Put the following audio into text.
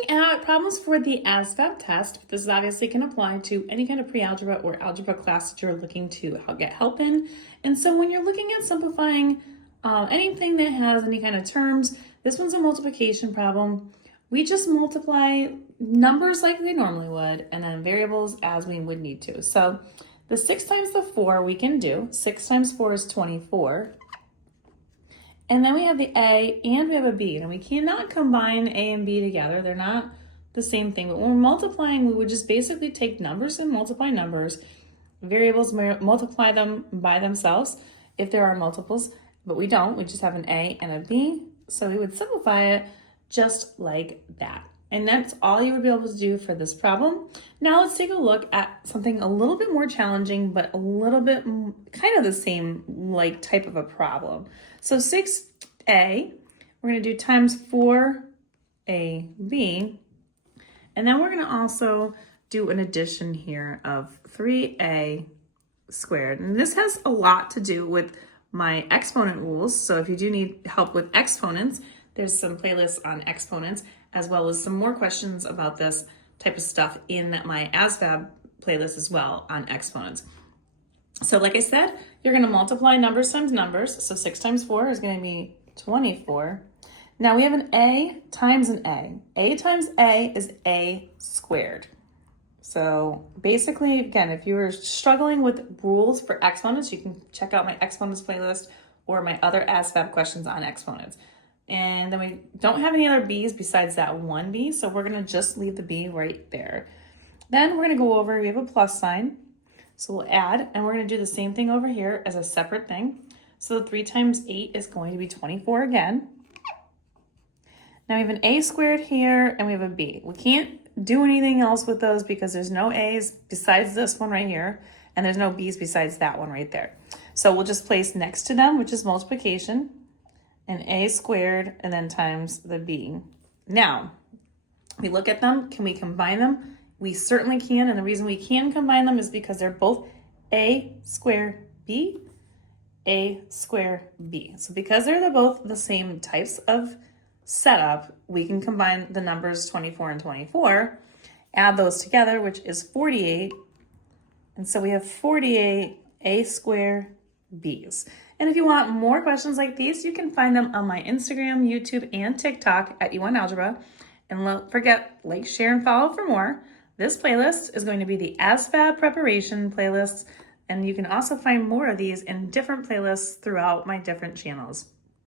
looking at problems for the ASVAB test. This obviously can apply to any kind of pre-algebra or algebra class that you're looking to get help in. And so when you're looking at simplifying anything that has any kind of terms, this one's a multiplication problem. We just multiply numbers like they normally would and then variables as we would need to. So the 6 times the 4 we can do. 6 times 4 is 24. And then we have the A and we have a B. And we cannot combine A and B together. They're not the same thing. But when we're multiplying, we would just basically take numbers and multiply numbers. Variables, multiply them by themselves if there are multiples. But we don't. We just have an A and a B. So we would simplify it just like that. And that's all you would be able to do for this problem. Now let's take a look at something a little bit more challenging, but a little bit kind of the same like type of a problem. So 6a, we're gonna do times 4ab, and then we're gonna also do an addition here of 3a squared. And this has a lot to do with my exponent rules. So if you do need help with exponents, there's some playlists on exponents, as well as some more questions about this type of stuff in my ASVAB playlist as well on exponents. So like I said, you're gonna multiply numbers times numbers. So 6 times 4 is gonna be 24. Now we have an A times an A. A times A is A squared. So basically, again, if you were struggling with rules for exponents, you can check out my exponents playlist or my other ASVAB questions on exponents. And then we don't have any other B's besides that one B, so we're gonna just leave the B right there. Then we're gonna go over, we have a plus sign, so we'll add, and we're gonna do the same thing over here as a separate thing. So 3 times 8 is going to be 24 again. Now we have an A squared here, and we have a B. We can't do anything else with those because there's no A's besides this one right here, and there's no B's besides that one right there. So we'll just place next to them, which is multiplication, and A squared, and then times the B. Now, we look at them, can we combine them? We certainly can, and the reason we can combine them is because they're both A square B, A square B. So because they're both the same types of setup, we can combine the numbers 24 and 24, add those together, which is 48, and so we have 48 A square B's. And if you want more questions like these, you can find them on my Instagram, YouTube, and TikTok at YouWantAlgebra. And don't forget, like, share, and follow for more. This playlist is going to be the ASVAB preparation playlist, and you can also find more of these in different playlists throughout my different channels.